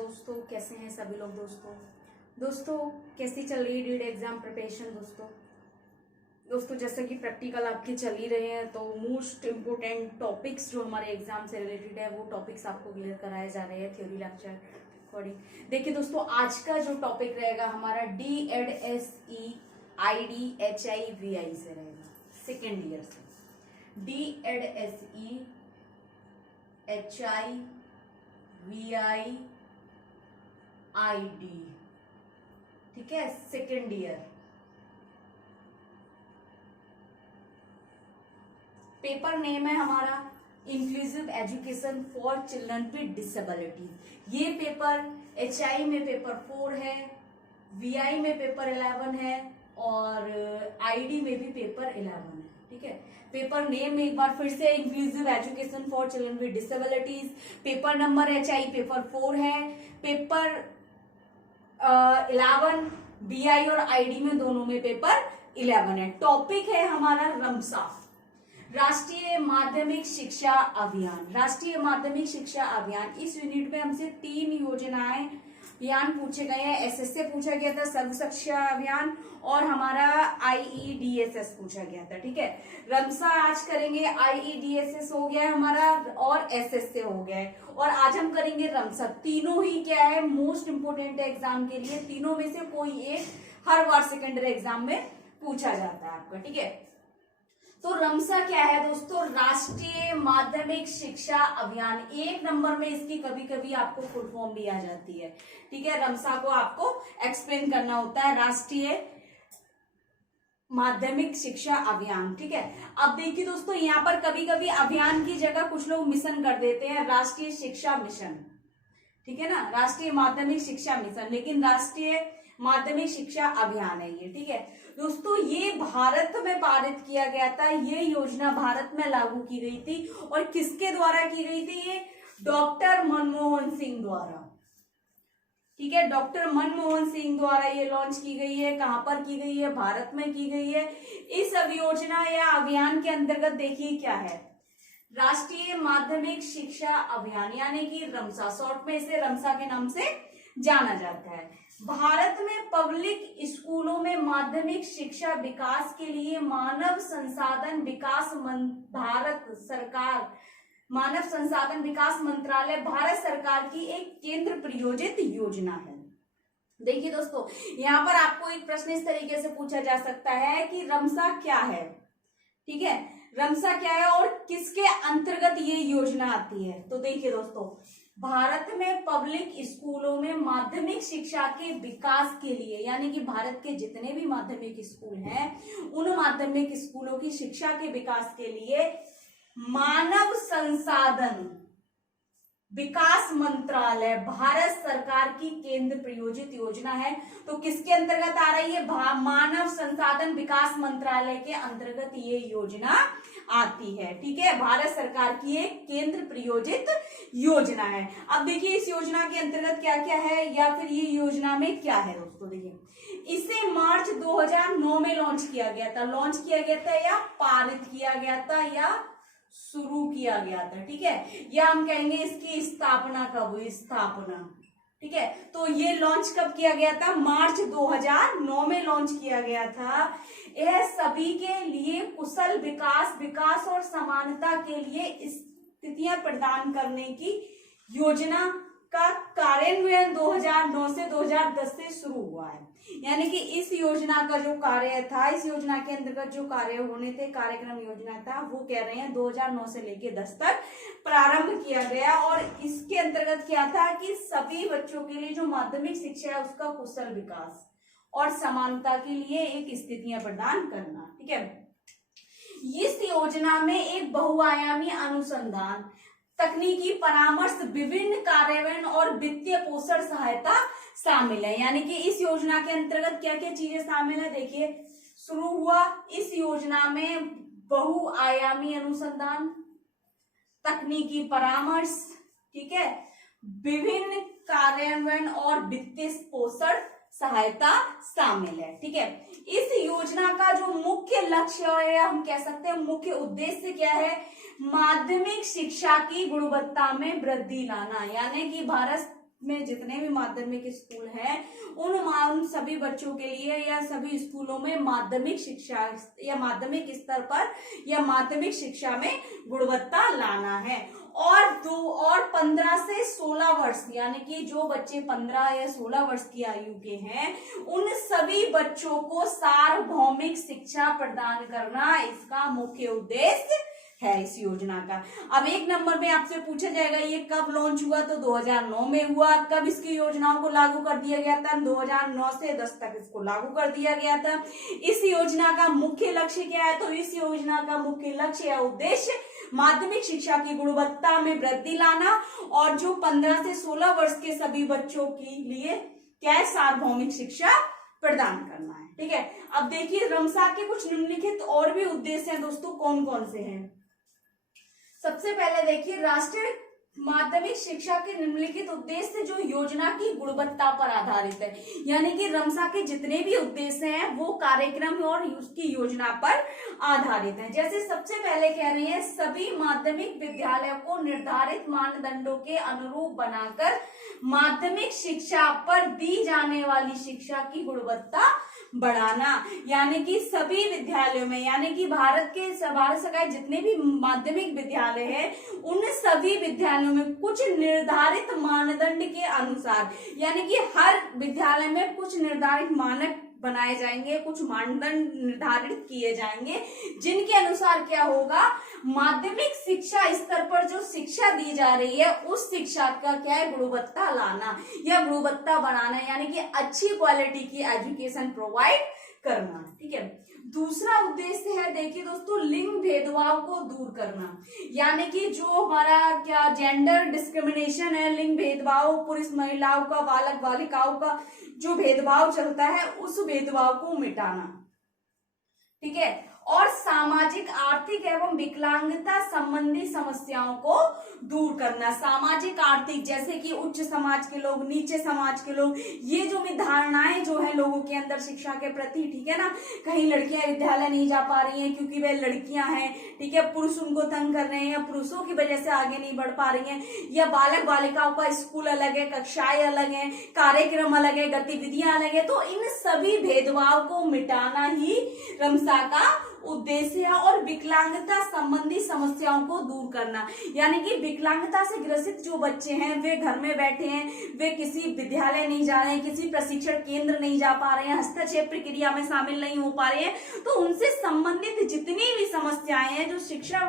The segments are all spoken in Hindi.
दोस्तों, कैसे हैं सभी लोग। दोस्तों कैसी चल रही है नीट एग्जाम प्रिपरेशन। दोस्तों जैसे कि प्रैक्टिकल आपके चल ही रहे हैं, तो मोस्ट इम्पोर्टेंट टॉपिक्स जो हमारे एग्जाम से रिलेटेड है वो टॉपिक्स आपको क्लियर कराए जा रहे हैं थ्योरी लेक्चर अकॉर्डिंग। देखिए दोस्तों, आज का जो टॉपिक रहेगा हमारा DED SE IDHI VI से रहेगा, सेकेंड ईयर से। DED SEHI VI ID, ठीक है, सेकेंड ईयर। पेपर नेम है हमारा inclusive education for children with disabilities. ये पेपर HI में पेपर 4 है, VI में पेपर 11 है और ID में भी पेपर 11 है, ठीक है। पेपर नेम एक बार फिर से inclusive education for children with disabilities. Paper number HI paper 4 है, पेपर 11 VI और ID में दोनों में पेपर 11 है। टॉपिक है हमारा रमसा, राष्ट्रीय माध्यमिक शिक्षा अभियान। राष्ट्रीय माध्यमिक शिक्षा अभियान, इस यूनिट में हमसे 3 योजनाएं अभियान पूछे गए हैं। SSA पूछा गया था, सर्व शिक्षा अभियान, और हमारा IEDSS पूछा गया था, ठीक है। रमसा आज करेंगे, IEDSS हो गया है हमारा और SSA हो गया है, और आज हम करेंगे रमसा। तीनों ही क्या है, मोस्ट इंपोर्टेंट है एग्जाम के लिए। तीनों में से कोई एक हर बार सेकेंडरी एग्जाम में पूछा जाता है आपका, ठीक है। तो रमसा क्या है दोस्तों, राष्ट्रीय माध्यमिक शिक्षा अभियान। एक नंबर में इसकी कभी कभी आपको फुल फॉर्म दी आ जाती है, ठीक है। रमसा को आपको एक्सप्लेन करना होता है, राष्ट्रीय माध्यमिक शिक्षा अभियान, ठीक है। अब देखिए दोस्तों, यहाँ पर कभी कभी अभियान की जगह कुछ लोग मिशन कर देते हैं, राष्ट्रीय शिक्षा मिशन, ठीक है ना, राष्ट्रीय माध्यमिक शिक्षा मिशन, लेकिन राष्ट्रीय माध्यमिक शिक्षा अभियान है ये, ठीक है दोस्तों। ये भारत में पारित किया गया था, ये योजना भारत में लागू की गई थी, और किसके द्वारा की गई थी, ये डॉक्टर मनमोहन सिंह द्वारा, ठीक है। डॉक्टर मनमोहन सिंह द्वारा ये लॉन्च की गई है। कहां पर की गई है, भारत में की गई है। इस अभियोजना या अभियान के अंतर्गत देखिए क्या है, राष्ट्रीय माध्यमिक शिक्षा अभियान यानी कि रमसा, शॉर्ट में इसे रमसा के नाम से जाना जाता है। भारत में पब्लिक स्कूलों में माध्यमिक शिक्षा विकास के लिए मानव संसाधन विकास मंत्रालय भारत सरकार की एक केंद्र प्रायोजित योजना है। देखिए दोस्तों, यहाँ पर आपको एक प्रश्न इस तरीके से पूछा जा सकता है कि रमसा क्या है, ठीक है। रमसा क्या है और किसके अंतर्गत ये योजना आती है। तो देखिए दोस्तों, भारत में पब्लिक स्कूलों में माध्यमिक शिक्षा के विकास के लिए, यानी कि भारत के जितने भी माध्यमिक स्कूल हैं उन माध्यमिक स्कूलों की शिक्षा के विकास के लिए मानव संसाधन विकास मंत्रालय भारत सरकार की केंद्र प्रायोजित योजना है। तो किसके अंतर्गत आ रही है, मानव संसाधन विकास मंत्रालय के अंतर्गत ये योजना आती है, ठीक है। भारत सरकार की एक केंद्र प्रायोजित योजना है। अब देखिए इस योजना के अंतर्गत क्या क्या है, या फिर ये योजना में क्या है दोस्तों। देखिए, इसे मार्च 2009 में लॉन्च किया गया था, या पारित किया गया था, या शुरू किया गया था, ठीक है। या हम कहेंगे इसकी स्थापना कब हुई, ठीक है। तो ये लॉन्च कब किया गया था, मार्च 2009 में लॉन्च किया गया था। यह सभी के लिए कुशल विकास और समानता के लिए स्थितियां प्रदान करने की योजना का कार्यान्वयन 2009 से 2010 से शुरू हुआ है। यानी कि इस योजना का जो कार्य था, इस योजना के अंतर्गत जो कार्य होने थे, कार्यक्रम योजना था, वो कह रहे हैं 2009 से लेके 10 तक प्रारंभ किया गया। और इसके अंतर्गत क्या था कि सभी बच्चों के लिए जो माध्यमिक शिक्षा है उसका कुशल विकास और समानता के लिए एक स्थितियां प्रदान करना, ठीक है। इस योजना में एक बहुआयामी अनुसंधान, तकनीकी परामर्श, विभिन्न कार्यान्वयन और वित्तीय पोषण सहायता शामिल है। यानी कि इस योजना के अंतर्गत क्या क्या चीजें शामिल है, देखिए शुरू हुआ इस योजना में बहुआयामी अनुसंधान, तकनीकी परामर्श, ठीक है, विभिन्न कार्यान्वयन और वित्तीय पोषण सहायता शामिल है, ठीक है। इस योजना का जो मुख्य लक्ष्य है, हम कह सकते हैं मुख्य उद्देश्य क्या है, माध्यमिक शिक्षा की गुणवत्ता में वृद्धि लाना। यानी कि भारत में जितने भी माध्यमिक स्कूल हैं उन सभी बच्चों के लिए या सभी स्कूलों में माध्यमिक शिक्षा या माध्यमिक स्तर पर या माध्यमिक शिक्षा में गुणवत्ता लाना है। और 15 से 16 वर्ष यानी कि जो बच्चे 15 या 16 वर्ष की आयु के हैं उन सभी बच्चों को सार्वभौमिक शिक्षा प्रदान करना इसका मुख्य उद्देश्य है इस योजना का। अब 1 नंबर में आपसे पूछा जाएगा ये कब लॉन्च हुआ, तो 2009 में हुआ। कब इसकी योजनाओं को लागू कर दिया गया था, 2009 से 10 तक इसको लागू कर दिया गया था। इस योजना का मुख्य लक्ष्य क्या है, तो इस योजना का मुख्य लक्ष्य या उद्देश्य माध्यमिक शिक्षा की गुणवत्ता में वृद्धि लाना और जो 15 से 16 वर्ष के सभी बच्चों के लिए क्या है, सार्वभौमिक शिक्षा प्रदान करना है। ठीक है, अब देखिए रमसा के कुछ निम्नलिखित और भी उद्देश्य हैं दोस्तों, कौन कौन से हैं। सबसे पहले देखिए राष्ट्रीय माध्यमिक शिक्षा के निम्नलिखित उद्देश्य जो योजना की गुणवत्ता पर आधारित है, यानी कि रमसा के जितने भी उद्देश्य हैं वो कार्यक्रम और उसकी योजना पर आधारित हैं। जैसे सबसे पहले कह रहे हैं सभी माध्यमिक विद्यालयों को निर्धारित मानदंडों के अनुरूप बनाकर माध्यमिक शिक्षा पर दी जाने वाली शिक्षा की गुणवत्ता बढ़ाना, यानी कि सभी विद्यालयों में, यानी कि भारत सरकार जितने भी माध्यमिक विद्यालय हैं उन सभी विद्यालयों में कुछ निर्धारित मानदंड के अनुसार, यानी कि हर विद्यालय में कुछ निर्धारित मानक बनाए जाएंगे, कुछ मानदंड निर्धारित किए जाएंगे जिनके अनुसार क्या होगा, माध्यमिक शिक्षा स्तर पर जो शिक्षा दी जा रही है उस शिक्षा का क्या है, गुणवत्ता लाना या गुणवत्ता बढ़ाना, यानी कि अच्छी क्वालिटी की एजुकेशन प्रोवाइड करना। ठीक है, दूसरा उद्देश्य है देखिए दोस्तों लिंग भेदभाव को दूर करना, यानी कि जो हमारा क्या जेंडर डिस्क्रिमिनेशन है, लिंग भेदभाव, पुरुष महिलाओं का, बालक बालिकाओं का जो भेदभाव चलता है उस भेदभाव को मिटाना। ठीक है, और सामाजिक आर्थिक एवं विकलांगता संबंधी समस्याओं को दूर करना। सामाजिक आर्थिक जैसे कि उच्च समाज के लोग, नीचे समाज के लोग, ये जो भी धारणाएं जो है लोगों के अंदर शिक्षा के प्रति, ठीक है ना, कहीं लड़कियां विद्यालय नहीं जा पा रही हैं क्योंकि वे लड़कियां हैं, ठीक है, पुरुष उनको तंग कर रहे हैं या पुरुषों की वजह से आगे नहीं बढ़ पा रही हैं, या बालक बालिकाओं का स्कूल अलग है, कक्षाएं अलग है, कार्यक्रम अलग है, गतिविधियां अलग है, तो इन सभी भेदभाव को मिटाना ही रमसा का उद्देश्य है। और विकलांगता संबंधी समस्याओं को दूर करना, यानी कि विकलांगता से ग्रसित जो बच्चे हैं वे घर में बैठे हैं, वे किसी विद्यालय नहीं जा रहे हैं, किसी प्रशिक्षण केंद्र नहीं जा पा रहे हैं, हस्तक्षेप प्रक्रिया में शामिल नहीं हो पा रहे हैं, तो उनसे संबंधित जितनी भी समस्याएं हैं जो शिक्षा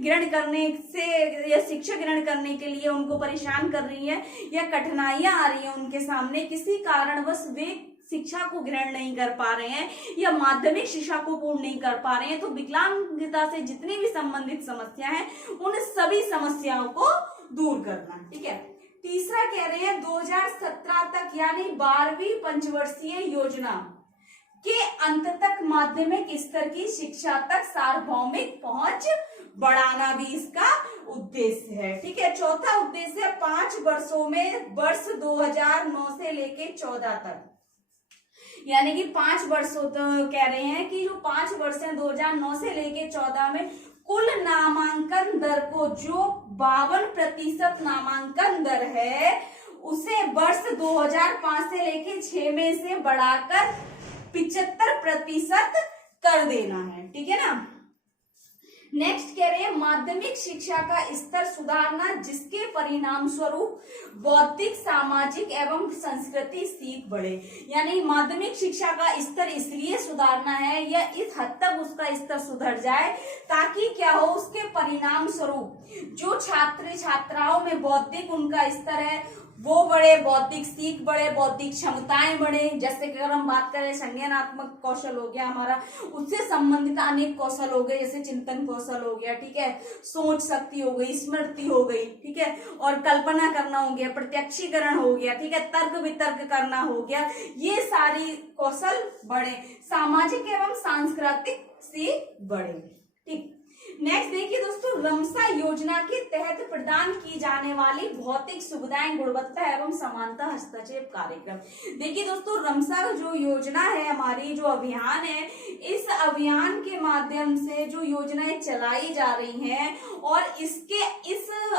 ग्रहण करने से या शिक्षा ग्रहण करने के लिए उनको परेशान कर रही है या कठिनाइयां आ रही है उनके सामने, किसी कारणवश वे शिक्षा को ग्रहण नहीं कर पा रहे हैं या माध्यमिक शिक्षा को पूर्ण नहीं कर पा रहे हैं, तो विकलांगता से जितनी भी संबंधित समस्या है उन सभी समस्याओं को दूर करना। ठीक है, तीसरा कह रहे हैं 2017 तक यानी 12वीं पंचवर्षीय योजना के अंत तक माध्यमिक स्तर की शिक्षा तक सार्वभौमिक पहुंच बढ़ाना भी इसका उद्देश्य है। ठीक है, चौथा उद्देश्य 5 वर्षों में वर्ष 2009 से लेके 14 तक, यानी कि 5 वर्षों तो कह रहे हैं कि जो 5 वर्ष हैं 2009 से लेके 14 में कुल नामांकन दर को जो 52% नामांकन दर है उसे वर्ष 2005 से लेके 6 में से बढ़ाकर 75% कर देना है। ठीक है ना। नेक्स्ट कह रहे हैं माध्यमिक शिक्षा का स्तर सुधारना जिसके परिणाम स्वरूप बौद्धिक, सामाजिक एवं संस्कृति सीख बढ़े, यानी माध्यमिक शिक्षा का स्तर इसलिए सुधारना है या इस हद तक उसका स्तर सुधर जाए ताकि क्या हो, उसके परिणाम स्वरूप जो छात्र छात्राओं में बौद्धिक उनका स्तर है वो बढ़े, बौद्धिक सीख बढ़े, बौद्धिक क्षमताएं बढ़े। जैसे कि अगर हम बात करें संज्ञानात्मक कौशल हो गया हमारा, उससे संबंधित अनेक कौशल हो गए, जैसे चिंतन कौशल हो गया, ठीक है, सोच शक्ति हो गई, स्मृति हो गई, ठीक है, और कल्पना करना हो गया, प्रत्यक्षीकरण हो गया, ठीक है, तर्क वितर्क करना हो गया, ये सारी कौशल बढ़े, सामाजिक एवं सांस्कृतिक सीख बढ़े। ठीक, नेक्स्ट देखिए दोस्तों, रमसा योजना के तहत प्रदान की जाने वाली भौतिक सुविधाएं, गुणवत्ता एवं समानता हस्तक्षेप कार्यक्रम। देखिए दोस्तों, रमसा जो योजना है हमारी, जो अभियान है, इस अभियान के माध्यम से जो योजनाएं चलाई जा रही हैं और इस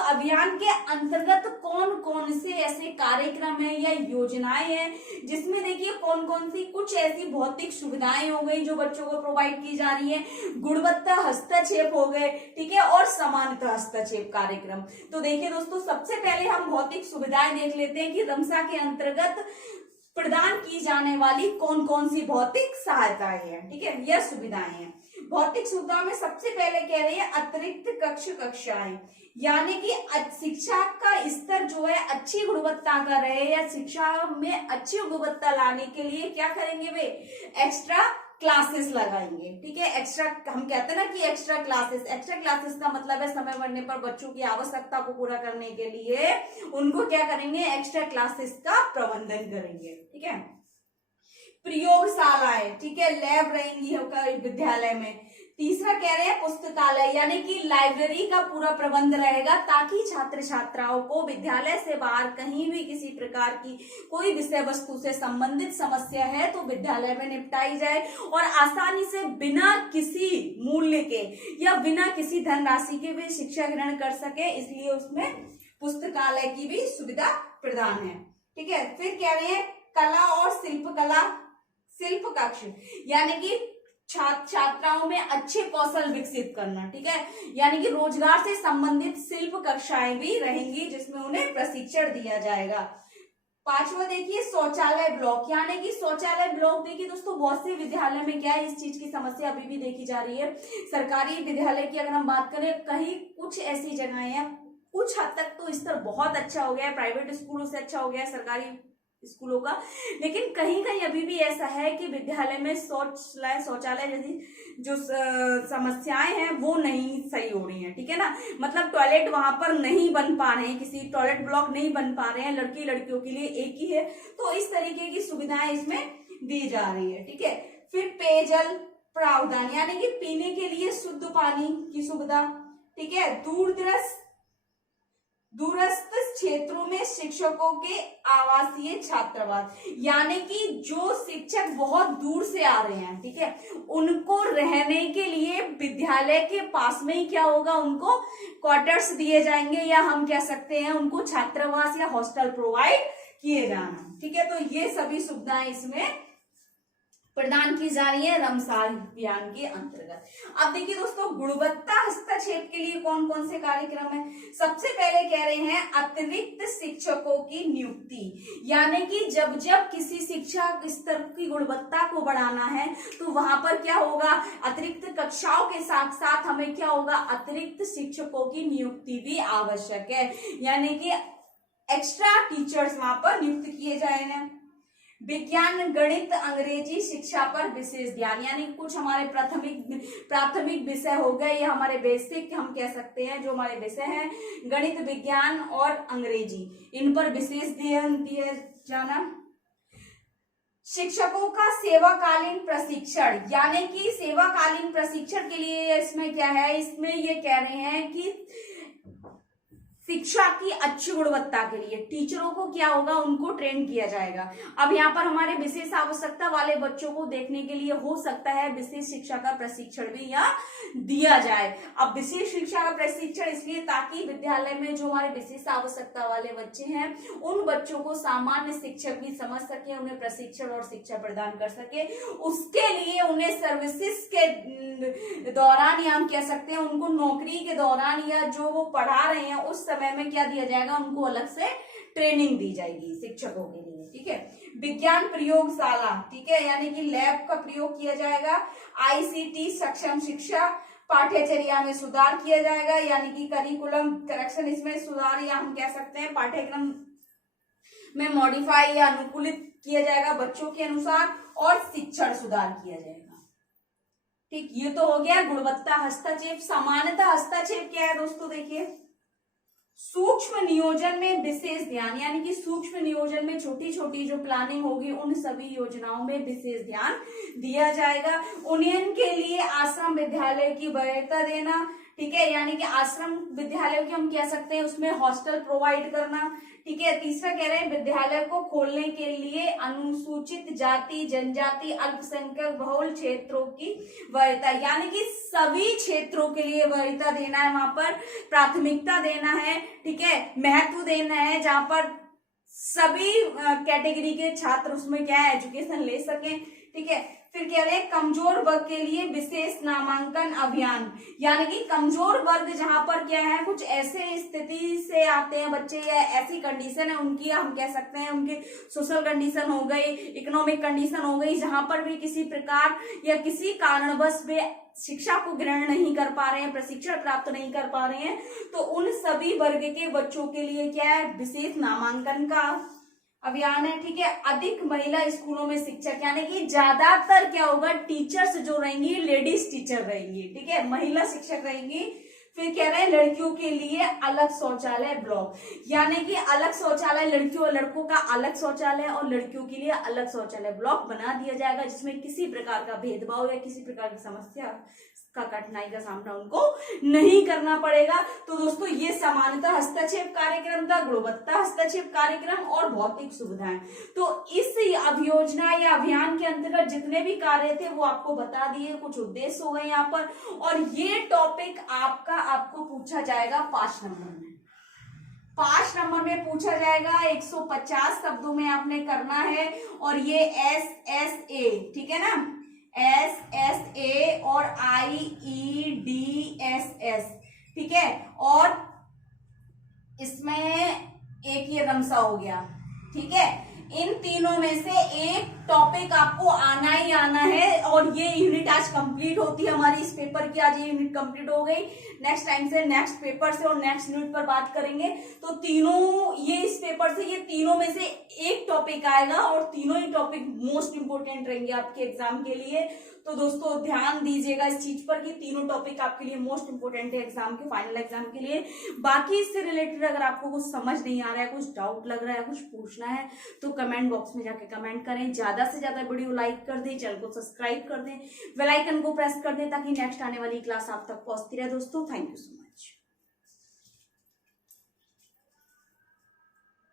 अभियान के अंतर्गत कौन कौन से ऐसे कार्यक्रम है या योजनाएं हैं जिसमें देखिए कौन कौन सी कुछ ऐसी भौतिक सुविधाएं हो गई जो बच्चों को प्रोवाइड की जा रही है, गुणवत्ता हस्तक्षेप हो गए, ठीक है, और समानता हस्तक्षेप कार्यक्रम। तो देखिए दोस्तों, सबसे पहले हम भौतिक सुविधाएं देख लेते हैं कि रमसा के अंतर्गत प्रदान की जाने वाली कौन कौन सी भौतिक सहायताएं हैं, ठीक है, यह सुविधाएं हैं। भौतिक सुविधाओं में सबसे पहले कह रहे हैं अतिरिक्त कक्षाएं, यानी कि शिक्षा का स्तर जो है अच्छी गुणवत्ता का रहे या शिक्षा में अच्छी गुणवत्ता लाने के लिए क्या करेंगे वे, एक्स्ट्रा क्लासेस लगाएंगे, ठीक है। एक्स्ट्रा हम कहते हैं ना कि एक्स्ट्रा क्लासेस का मतलब है समय बढ़ने पर बच्चों की आवश्यकता को पूरा करने के लिए उनको क्या करेंगे, एक्स्ट्रा क्लासेस का प्रबंधन करेंगे, ठीक है। प्रयोगशालाएं, ठीक है, लैब रहेंगी विद्यालय में। तीसरा कह रहे हैं पुस्तकालय, यानी कि लाइब्रेरी का पूरा प्रबंध रहेगा ताकि छात्र छात्राओं को विद्यालय से बाहर कहीं भी किसी प्रकार की कोई विषय वस्तु से संबंधित समस्या है तो विद्यालय में निपटाई जाए और आसानी से बिना किसी मूल्य के या बिना किसी धनराशि के भी शिक्षा ग्रहण कर सके, इसलिए उसमें पुस्तकालय की भी सुविधा प्रदान है, ठीक है। फिर कह रहे हैं कला और शिल्प कक्ष, यानी कि छात्राओं में अच्छे कौशल विकसित करना, ठीक है, यानी कि रोजगार से संबंधित शिल्प कक्षाएं भी रहेंगी जिसमें उन्हें प्रशिक्षण दिया जाएगा। पांचवा देखिए शौचालय ब्लॉक, यानी कि शौचालय ब्लॉक देखिए दोस्तों, बहुत से विद्यालय में क्या है, इस चीज की समस्या अभी भी देखी जा रही है। सरकारी विद्यालय की अगर हम बात करें, कहीं कुछ ऐसी जगहें हैं, कुछ हद तक तो स्तर बहुत अच्छा हो गया है, प्राइवेट स्कूलों से अच्छा हो गया है सरकारी स्कूलों का, लेकिन कहीं कहीं अभी भी ऐसा है कि विद्यालय में शौचालय जैसी जो समस्याएं हैं वो नहीं सही हो रही हैं, ठीक है ना, मतलब टॉयलेट वहां पर नहीं बन पा रहे हैं, किसी टॉयलेट ब्लॉक नहीं बन पा रहे हैं, लड़की लड़कियों के लिए एक ही है, तो इस तरीके की सुविधाएं इसमें दी जा रही है, ठीक है। फिर पेयजल प्रावधान, यानी कि पीने के लिए शुद्ध पानी की सुविधा, ठीक है। दूरस्थ क्षेत्रों में शिक्षकों के आवासीय छात्रावास, यानी कि जो शिक्षक बहुत दूर से आ रहे हैं, ठीक है, उनको रहने के लिए विद्यालय के पास में ही क्या होगा, उनको क्वार्टर्स दिए जाएंगे या हम कह सकते हैं उनको छात्रावास या हॉस्टल प्रोवाइड किए जाना, ठीक है। तो ये सभी सुविधाएं इसमें प्रदान की जा रही है रमसा अभियान के अंतर्गत। अब देखिए दोस्तों, गुणवत्ता हस्तक्षेप के लिए कौन कौन से कार्यक्रम है। सबसे पहले कह रहे हैं अतिरिक्त शिक्षकों की नियुक्ति, यानी कि जब जब किसी शिक्षा स्तर की गुणवत्ता को बढ़ाना है तो वहां पर क्या होगा, अतिरिक्त कक्षाओं के साथ साथ हमें क्या होगा, अतिरिक्त शिक्षकों की नियुक्ति भी आवश्यक है, यानी कि एक्स्ट्रा टीचर्स वहां पर नियुक्त किए जाएंगे। विज्ञान, गणित, अंग्रेजी शिक्षा पर विशेष ध्यान, यानी कुछ हमारे प्राथमिक विषय हो गए या हमारे बेसिक हम कह सकते हैं जो हमारे विषय हैं, गणित, विज्ञान और अंग्रेजी, इन पर विशेष ध्यान दिया जाना। शिक्षकों का सेवाकालीन प्रशिक्षण, यानी कि सेवाकालीन प्रशिक्षण के लिए इसमें क्या है, इसमें ये कह रहे हैं कि शिक्षा की अच्छी गुणवत्ता के लिए टीचरों को क्या होगा, उनको ट्रेन किया जाएगा। अब यहाँ पर हमारे विशेष आवश्यकता वाले बच्चों को देखने के लिए हो सकता है विशेष शिक्षा का प्रशिक्षण भी यहाँ दिया जाए। अब विशेष शिक्षा का प्रशिक्षण इसलिए ताकि विद्यालय में जो हमारे विशेष आवश्यकता वाले बच्चे हैं उन बच्चों को सामान्य शिक्षक भी समझ सके, उन्हें प्रशिक्षण और शिक्षा प्रदान कर सके। उसके लिए उन्हें सर्विसेज के दौरान या हम कह सकते हैं उनको नौकरी के दौरान या जो वो पढ़ा रहे हैं उस समय में क्या दिया जाएगा, उनको अलग से ट्रेनिंग दी जाएगी शिक्षकों के लिए, ठीक है। विज्ञान प्रयोगशाला, ठीक है, यानी कि लैब का प्रयोग किया जाएगा। आईसीटी सक्षम शिक्षा, पाठ्यचर्या में सुधार किया जाएगा, यानी कि करिकुलम करेक्शन, इसमें सुधार या हम कह सकते हैं पाठ्यक्रम में मॉडिफाई या अनुकूलित किया जाएगा बच्चों के अनुसार, और शिक्षण सुधार किया जाएगा, ठीक। ये तो हो गया गुणवत्ता हस्तक्षेप। समानता हस्तक्षेप क्या है दोस्तों, देखिए सूक्ष्म नियोजन में विशेष ध्यान, यानी कि सूक्ष्म नियोजन में छोटी छोटी जो प्लानिंग होगी उन सभी योजनाओं में विशेष ध्यान दिया जाएगा। उन्नयन के लिए आश्रम विद्यालय की वरीयता देना, ठीक है, यानी कि आश्रम विद्यालयों की हम कह सकते हैं उसमें हॉस्टल प्रोवाइड करना। ठीक है, तीसरा कह रहे हैं विद्यालय को खोलने के लिए अनुसूचित जाति, जनजाति, अल्पसंख्यक बहुल क्षेत्रों की वरीयता, यानी कि सभी क्षेत्रों के लिए वरीयता देना है, वहां पर प्राथमिकता देना है। ठीक है, महत्व देना है, जहां पर सभी कैटेगरी के छात्र उसमें क्या है एजुकेशन ले सकें। ठीक है, फिर कह रहे हैं कमजोर वर्ग के लिए विशेष नामांकन अभियान, यानी कि कमजोर वर्ग जहां पर क्या है कुछ ऐसे स्थिति से आते हैं बच्चे या ऐसी कंडीशन है उनकी, हम कह सकते हैं उनकी सोशल कंडीशन हो गई, इकोनॉमिक कंडीशन हो गई, जहां पर भी किसी प्रकार या किसी कारणवश वे शिक्षा को ग्रहण नहीं कर पा रहे हैं, प्रशिक्षण प्राप्त नहीं कर पा रहे हैं, तो उन सभी वर्ग के बच्चों के लिए क्या है विशेष नामांकन का अभियान है। ठीक है, अधिक महिला स्कूलों में शिक्षक, यानी कि ज्यादातर क्या होगा टीचर्स जो रहेंगी लेडीज टीचर रहेंगी। ठीक है, महिला शिक्षक रहेंगी। फिर कह रहे हैं लड़कियों के लिए अलग शौचालय ब्लॉक, यानी कि अलग शौचालय लड़कियों और लड़कों का अलग शौचालय और लड़कियों के लिए अलग शौचालय ब्लॉक बना दिया जाएगा, जिसमें किसी प्रकार का भेदभाव या किसी प्रकार की समस्या का कठिनाई का सामना उनको नहीं करना पड़ेगा। तो दोस्तों ये समानता हस्तक्षेप कार्यक्रम था, गुणवत्ता हस्तक्षेप कार्यक्रम और भौतिक सुविधाएं। तो इस अभियोजना या अभियान के अंतर्गत जितने भी कार्य थे वो आपको बता दिए, कुछ उद्देश्य हो गए यहाँ पर, और ये टॉपिक आपको पूछा जाएगा 5 नंबर में। 5 नंबर में पूछा जाएगा, 150 शब्दों में आपने करना है, और ये SSA, ठीक है ना, SSA और IEDSS, ठीक है, और इसमें एक ये रमसा हो गया। ठीक है, इन तीनों में से एक टॉपिक आपको आना ही आना है, और ये यूनिट आज कंप्लीट होती है हमारी इस पेपर की। आज ये यूनिट कंप्लीट हो गई, नेक्स्ट टाइम से नेक्स्ट पेपर से और नेक्स्ट यूनिट पर बात करेंगे। तो तीनों ये इस पेपर से ये तीनों में से एक टॉपिक आएगा, और तीनों ही टॉपिक मोस्ट इंपोर्टेंट रहेंगे आपके एग्जाम के लिए। तो दोस्तों ध्यान दीजिएगा इस चीज पर कि तीनों टॉपिक आपके लिए मोस्ट इंपोर्टेंट है एग्जाम के, फाइनल एग्जाम के लिए। बाकी इससे रिलेटेड अगर आपको कुछ समझ नहीं आ रहा है, कुछ डाउट लग रहा है, कुछ पूछना है, तो कमेंट बॉक्स में जाके कमेंट करें। ज्यादा से ज्यादा वीडियो लाइक कर दें, चैनल को सब्सक्राइब कर दें, बेल आइकन को प्रेस कर दें, ताकि नेक्स्ट आने वाली क्लास आप तक पहुंचती रहे। दोस्तों थैंक यू सो मच।